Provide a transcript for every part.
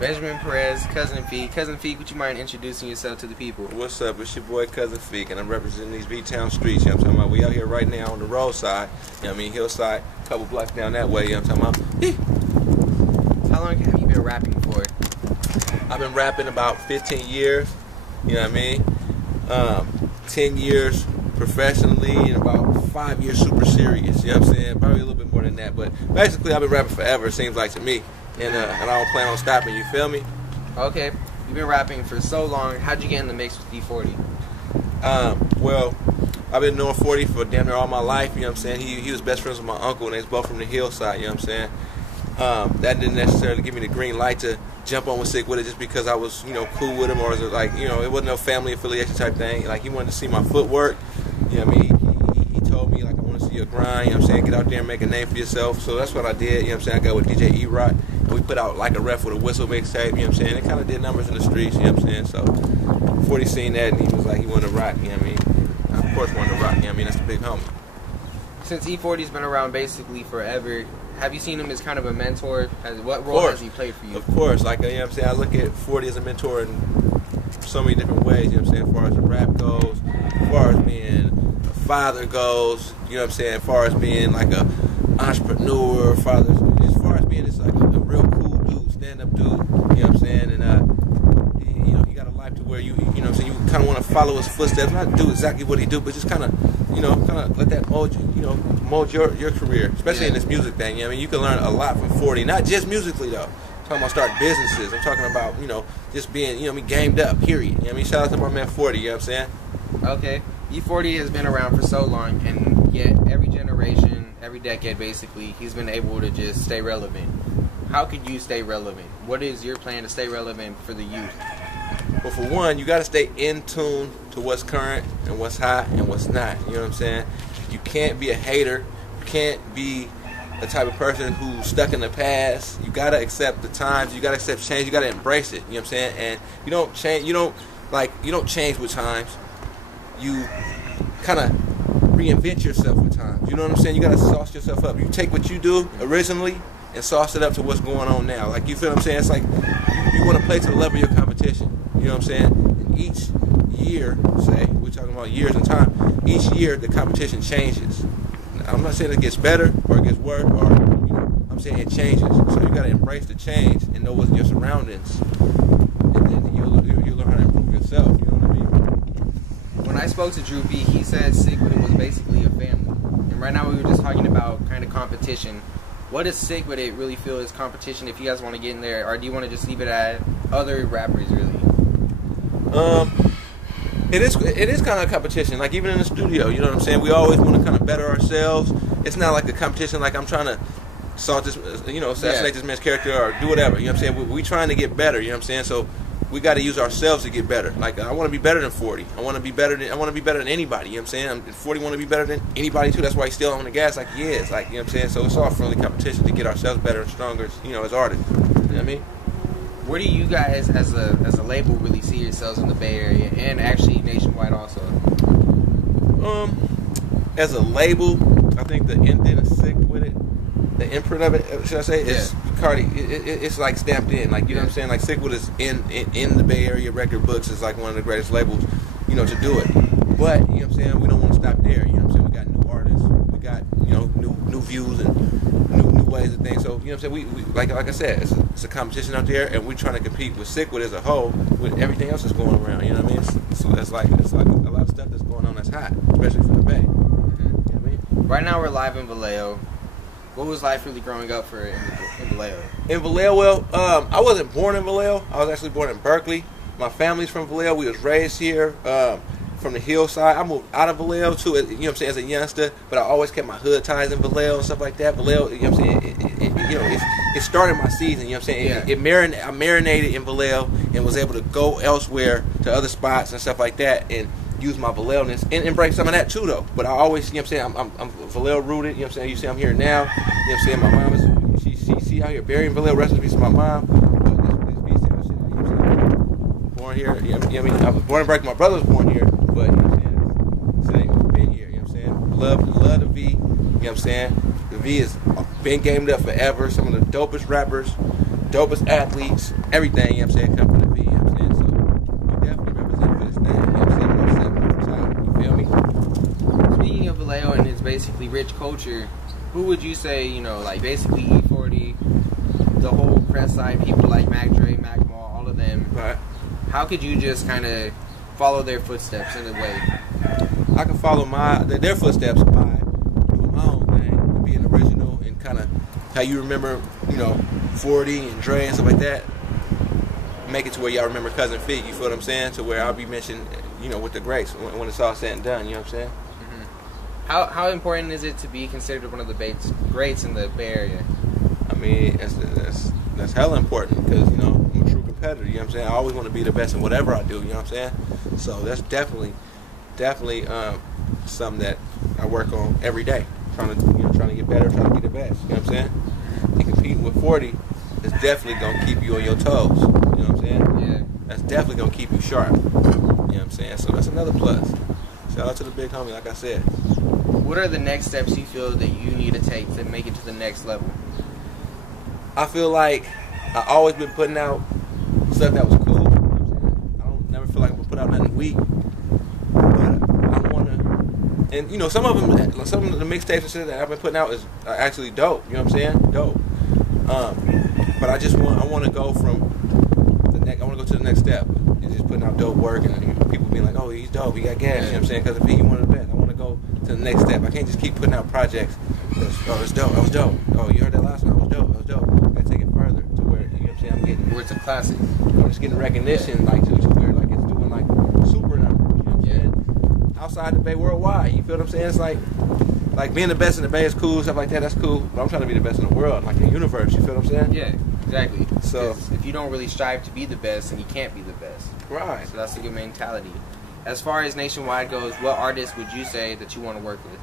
Benjamin Perez, Cousin Feek. Cousin Feek, would you mind introducing yourself to the people? What's up? It's your boy Cousin Feek, and I'm representing these B-Town streets. You know what I'm talking about? We out here right now on the roadside. You know what I mean? Hillside, a couple blocks down that way. You know what I'm talking about? How long have you been rapping for? I've been rapping about 15 years. You know what I mean? 10 years professionally and about 5 years super serious. You know what I'm saying? Probably a little bit more than that, but basically I've been rapping forever. It seems like to me. And I don't plan on stopping, you feel me? Okay, you've been rapping for so long. How'd you get in the mix with D40? Well, I've been knowing 40 for damn near all my life, you know what I'm saying? He was best friends with my uncle, and they was both from the hillside, you know what I'm saying? That didn't necessarily give me the green light to jump on with Sick with it just because I was, you know, cool with him, or was it like, you know, it wasn't no family affiliation type thing. Like, he wanted to see my footwork, you know what I mean? He told me, like, I want to see your grind, you know what I'm saying? Get out there and make a name for yourself. So that's what I did, you know what I'm saying? I got with DJ E-Rock. We put out like a ref with a whistle mixtape, you know what I'm saying? It kind of did numbers in the streets, you know what I'm saying? So 40 seen that and he was like, he wanted to rock, you know what I mean? I, of course, wanted to rock, you know what I mean? That's the big homie. Since E40's been around basically forever, have you seen him as kind of a mentor? What role has he played for you? Of course, like, you know what I'm saying? I look at 40 as a mentor in so many different ways, you know what I'm saying? As far as the rap goes, as far as being a father goes, you know what I'm saying? As far as being like a entrepreneur, as far as being just like a real cool dude, stand-up dude, you know what I'm saying? And you know, he got a life to where you know what I'm saying, you kind of want to follow his footsteps, not do exactly what he do, but just kind of, you know, let that mold you, you know, mold your career, especially in this music thing. You know what I mean? You can learn a lot from 40, not just musically though. I'm talking about starting businesses. I'm talking about, you know, just being, you know, me gamed up, period. You know what I mean? Shout out to my man 40, you know what I'm saying? Okay. E40 has been around for so long, and yet every generation, every decade basically, he's been able to just stay relevant. How could you stay relevant? What is your plan to stay relevant for the youth? Well, for one, you got to stay in tune to what's current and what's hot and what's not. You know what I'm saying? You can't be a hater. You can't be the type of person who's stuck in the past. You got to accept the times. You got to accept change. You got to embrace it. You know what I'm saying? And you don't change. You don't change with times. You kind of reinvent yourself with times. You know what I'm saying? You got to sauce yourself up. You take what you do originally and sauce it up to what's going on now. Like, you feel what I'm saying? It's like you want to play to the level of your competition. You know what I'm saying? And each year, say, we're talking about years and time, each year the competition changes. I'm not saying it gets better or it gets worse, or, you know, I'm saying it changes. So you got to embrace the change and know what's your surroundings. And then you'll learn how to improve yourself. You know what I mean? When I spoke to Drew B, he said Sick With It was basically a family. And right now we were just talking about kind of competition. What does Sick With It really feel is competition, if you guys want to get in there? Or do you want to just leave it at other rappers, really? It is kind of a competition. Like, even in the studio, you know what I'm saying? We always want to kind of better ourselves. It's not like a competition like I'm trying to assassinate this man's character or do whatever. You know what I'm saying? We trying to get better, you know what I'm saying? So we got to use ourselves to get better. Like, I want to be better than 40. I want to be better than anybody, you know what I'm saying? And 40 want to be better than anybody too. That's why he's still on the gas like he is. Like, you know what I'm saying? So it's all friendly competition to get ourselves better and stronger, you know, as artists. You know what I mean? Where do you guys, as a label, really see yourselves in the Bay Area and actually nationwide also? As a label, I think the indent is Sick With It. The imprint of it, should I say, is Cardi. It's like stamped in, like, you know what I'm saying. Like, Sick With It is in the Bay Area record books. Is like one of the greatest labels, you know, to do it. But you know what I'm saying, we don't want to stop there. You know what I'm saying. We got new artists, we got, you know, new views and new ways of things. So you know what I'm saying. We like I said, it's a competition out there, and we're trying to compete with Sick With It as a whole with everything else that's going around. You know what I mean. So it's like a lot of stuff that's going on that's hot, especially from the Bay. You know what I mean. Right now we're live in Vallejo. What was life really growing up for in Vallejo? In Vallejo, well, I wasn't born in Vallejo. I was actually born in Berkeley. My family's from Vallejo. We was raised here from the hillside. I moved out of Vallejo too, you know what I'm saying, as a youngster. But I always kept my hood ties in Vallejo and stuff like that. Vallejo, you know what I'm saying, it started my season. You know what I'm saying. I marinated in Vallejo and was able to go elsewhere to other spots and stuff like that and use my Vallejo-ness and embrace some of that too, though. But I always, you know what I'm saying, I'm Vallejo rooted, you know what I'm saying. You see I'm here now, you know what I'm saying. My mom is, she out here burying Vallejo. Rest in peace to my mom. Born here, you know what I mean. I was born in Berkeley. My brother was born here, but you know what I'm saying, so been here, you know what I'm saying. Love the V, you know what I'm saying. The V has been gamed up forever. Some of the dopest rappers, dopest athletes, everything, you know what I'm saying, come from the V, you know what I'm saying? So we definitely represent for this thing, you know what I'm saying? We're stepping off the top, you feel me? Speaking of Vallejo and its basically rich culture, who would you say, you know, like basically E40, the whole press side, people like Mac Dre, Mac Mall, all of them, Right. how could you just kind of follow their footsteps in a way? I can follow their footsteps by doing my own thing, being original, and kind of how you remember, you know, 40 and Dre and stuff like that. Make it to where y'all remember Cousin Fig, you feel what I'm saying? To where I'll be mentioned, you know, with the greats when it's all said and done, you know what I'm saying? Mm-hmm. How important is it to be considered one of the greats in the Bay Area? I mean, that's hella important because, you know, I'm a true competitor, you know what I'm saying? I always want to be the best in whatever I do, you know what I'm saying? So that's definitely something that I work on every day, trying to get better, trying to be the best, you know what I'm saying? And competing with 40 is definitely going to keep you on your toes, you know what I'm saying? Yeah. That's definitely going to keep you sharp, you know what I'm saying? So that's another plus. Shout out to the big homie, like I said. What are the next steps you feel that you need to take to make it to the next level? I feel like I always been putting out stuff that was cool, you know what I'm saying? I don't never feel like I'm going to put out nothing weak. And, you know, some of the mixtapes and shit that I've been putting out is actually dope. You know what I'm saying? Dope. But I want to go from I want to go to the next step. And just putting out dope work and people being like, oh, he's dope. He got gas. You know what I'm saying? Because if he's one of the best, I want to go to the next step. I can't just keep putting out projects. Oh, it's dope. That was dope. Oh, you heard that last one? That was dope. That was dope. I got to take it further to where, you know what I'm saying? I'm getting Where it's a classic. I'm just getting recognition, like to where like it's doing like super numbers. You know what I'm saying? Outside the Bay, worldwide. You feel what I'm saying? It's like being the best in the Bay is cool, stuff like that. That's cool. But I'm trying to be the best in the world, like the universe. You feel what I'm saying? Yeah, exactly. So if you don't really strive to be the best, then you can't be the best. Right. So that's a good mentality. As far as nationwide goes, what artists would you say that you want to work with?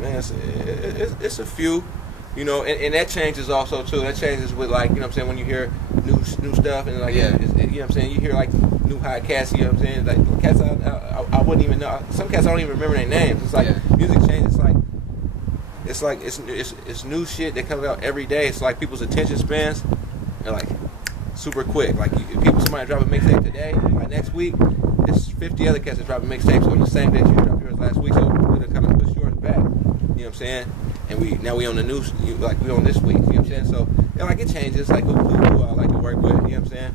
Man, it's a few. You know, and that changes also too. That changes with like, you know what I'm saying, when you hear new stuff and like, you know what I'm saying, you hear like new hot cats, you know what I'm saying, like cats I wouldn't even know. Some cats I don't even remember their names. It's like music changes. It's new shit that comes out every day. It's like people's attention spans are like super quick. Like somebody drop a mixtape today, by next week, there's 50 other cats that drop mixtapes on the same day you dropped yours last week. So we're gonna kind of push yours back. You know what I'm saying? And we on the news, like we on this week. You know what I'm saying? So like it changes. Like who I like to work with. You know what I'm saying?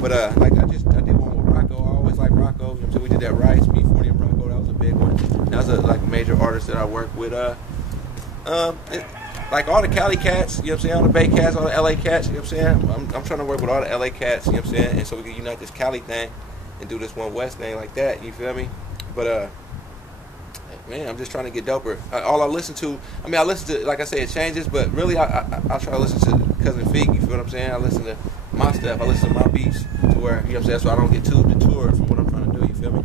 But like I did one with Rocco. I always like Rocco. You know what I'm saying? We did that Rice, me, 40 and Rocco. That was a big one. That was a like major artist that I worked with. Like all the Cali cats, you know what I'm saying, all the Bay cats, all the LA cats, you know what I'm saying? I'm trying to work with all the LA cats, you know what I'm saying? And so we can unite this Cali thing and do this one West thing like that, you feel me? But man, I'm just trying to get doper. All I listen to, like I say, it changes, but really I try to listen to Cousin Feek, you feel what I'm saying? I listen to my stuff, I listen to my beats to where, you know what I'm saying, so I don't get too detoured from what I'm trying to do, you feel me?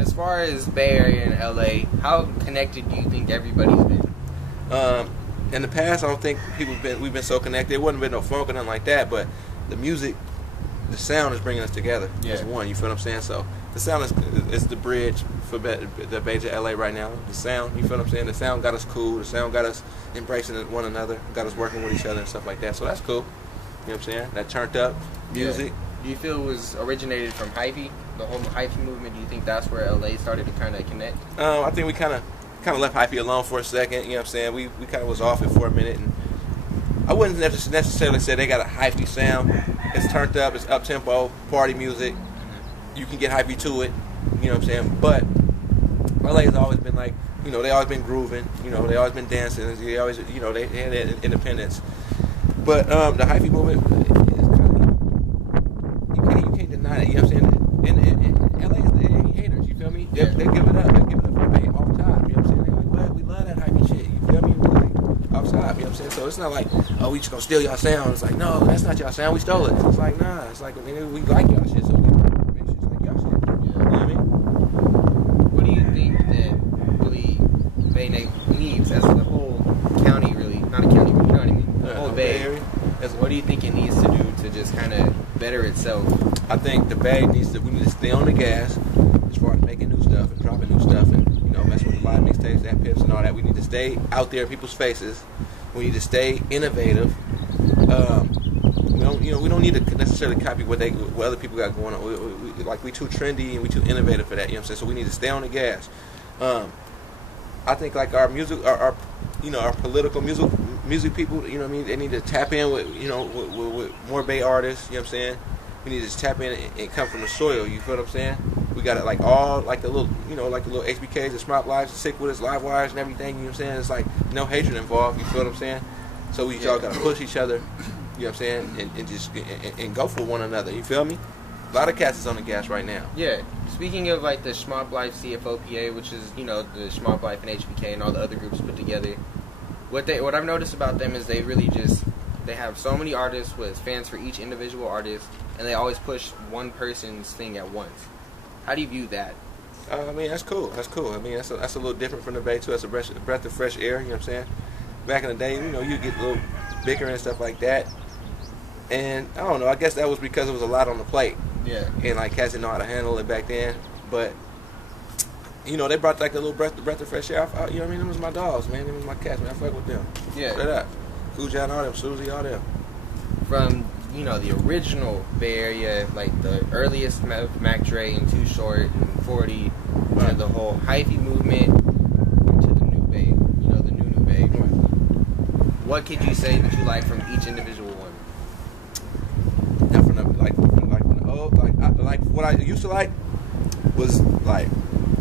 As far as Bay Area and LA, how connected do you think everybody's been? In the past, I don't think we've been so connected. It wouldn't been no funk or nothing like that, but the music, the sound is bringing us together as one. You feel what I'm saying? So the sound is the bridge for the Bay to LA right now. The sound, you feel what I'm saying? The sound got us cool. The sound got us embracing one another, got us working with each other and stuff like that. So that's cool. You know what I'm saying? That turned up music. Yeah. Do you feel it was originated from hyphy? The whole hyphy movement, do you think that's where LA started to kind of connect? I think we kind of left hyphy alone for a second, you know what I'm saying? We kind of was off it for a minute, and I wouldn't necessarily say they got a hyphy sound. It's turned up, it's up-tempo, party music. You can get hyphy to it, you know what I'm saying? But LA has always been like, you know, they always been grooving, you know, they always been dancing, they always, you know, they had that independence. But the hyphy movement is kind of, you can't deny it, you know what I'm saying? And LA is the haters, you feel me? They give it up, off top, you know what I'm saying? They're like, well, we love that hyphy shit, you feel me? We're like, off top, you know what I'm saying? So it's not like, oh, we just gonna steal y'all sound. It's like, no, that's not y'all sound, we stole it. It's like, nah, it's like, we like y'all shit, so we make shit like y'all shit. You know what I mean? What do you think that really Bay needs as the whole county, really, not a county, but you know what I mean? The whole Bay area. What do you think it needs to do to just kind of better itself? I think the Bay we need to stay on the gas as far as making new stuff and dropping new stuff and, you know, messing with the live mixtapes, that pips and all that. We need to stay out there in people's faces. We need to stay innovative. We don't need to necessarily copy what other people got going on. We too trendy and we too innovative for that. You know what I'm saying? So we need to stay on the gas. I think like our music, our political music people, you know what I mean? They need to tap in with with more Bay artists. You know what I'm saying? We need to just tap in and come from the soil. You feel what I'm saying? We got it like all like the little like the little HBKs, the Smart Lives, the Sick With Us, Live Wires, and everything. You know what I'm saying? It's like no hatred involved. You feel what I'm saying? So we all gotta push each other. You know what I'm saying? And just and go for one another. You feel me? A lot of cats is on the gas right now. Yeah. Speaking of like the Schmop Life CFOPA, which is the Schmop Life and HBK and all the other groups put together, what I've noticed about them is they really they have so many artists with fans for each individual artist, and they always push one person's thing at once. How do you view that? I mean, that's cool. That's cool. I mean, that's a little different from the Bay too. That's a breath of fresh air. You know what I'm saying? Back in the day, you get a little bigger and stuff like that. And I don't know. I guess that was because it was a lot on the plate. Yeah. And like cats didn't know how to handle it back then. But they brought like a little breath of fresh air. You know what I mean? Them was my dogs, man. Them was my cats, man. I fuck with them. Yeah. Straight up. Cool John, all them, Susie, all them. From the original Bay Area, like the earliest Mac Dre and Too Short and 40, Right. the whole hyphy movement to the new Bay, the new Bay. What could you say that you like from each individual one? Now from the old, like what I used to like was like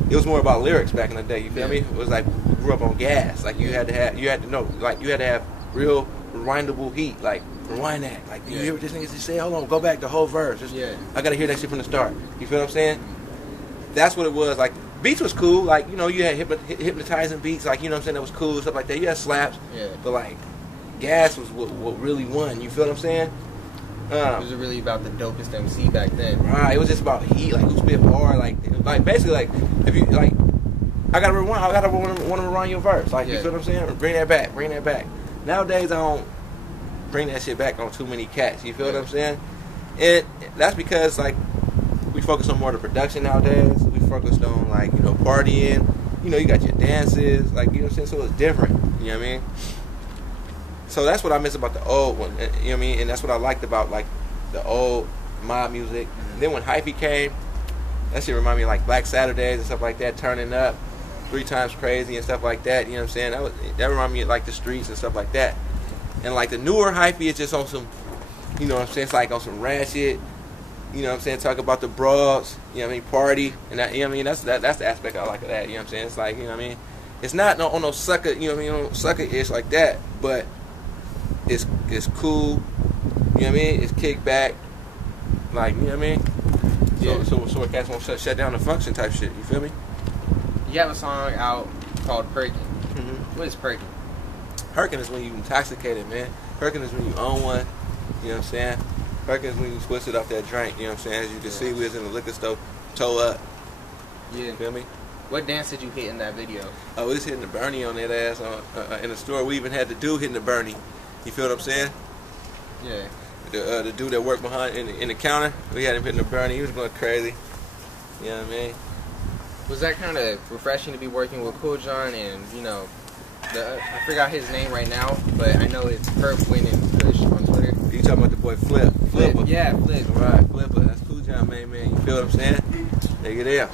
it was more about lyrics back in the day. You feel me? It was like we grew up on gas. Like you had to know, like you had to have real rewindable heat. Like rewind that. Like you hear what this nigga just say? Hold on, go back the whole verse. I gotta hear that shit from the start. You feel what I'm saying? That's what it was. Like beats was cool. Like you had hypnotizing beats. Like what I'm saying, that was cool, stuff like that. You had slaps. Yeah. But like gas was what really won. You feel what I'm saying? It was really about the dopest MC back then. Right, it was just about heat, like who spit hard, like basically like if you like, I gotta want to rewind your verse, like you feel what I'm saying? Bring that back. Nowadays I don't bring that shit back on too many cats. You feel what I'm saying? And that's because like we focus on more of the production nowadays. We focused on like partying. You got your dances, like what I'm saying. So it's different. You know what I mean? So that's what I miss about the old one, you know what I mean? And that's what I liked about, like, the old mob music. And then when hyphy came, that shit reminded me of, like, Black Saturdays and stuff like that, turning up, 3 Times Crazy and stuff like that, you know what I'm saying? That reminded me of, like, the streets and stuff like that. And, like, the newer hyphy is just on some, you know what I'm saying? It's, like, on some rad shit, you know what I'm saying? Talk about the broads, you know what I mean? Party, and that, you know what I mean? That's the aspect I like of that, you know what I'm saying? It's like, you know what I mean? It's not on no sucker, you know what I mean? Sucker-ish like that, but it's cool, you know what I mean? It's kick back, like, you know what I mean? Yeah. So cats won't shut down the function type shit, you feel me? You have a song out called Perkin. Mm-hmm. What is Perkin? Perkin is when you intoxicated, man. Perkin is when you own one, you know what I'm saying? Perkin is when you twist it off that drink, you know what I'm saying? As you can see, we was in the liquor store, toe up. Yeah. You feel me? What dance did you hit in that video? Oh, we was hitting the Bernie on that ass in the store. We even had the dude hitting the Bernie. You feel what I'm saying? Yeah. The dude that worked behind in the counter, we had him hitting the Bernie. He was going crazy. You know what I mean? Was that kind of refreshing to be working with Cool John and, I forgot his name right now, but I know it's Perp Win and Push on Twitter. You talking about the boy Flipper? Yeah, Flip. Right, Flipper. That's Cool John, man. You feel what I'm saying? Nigga there.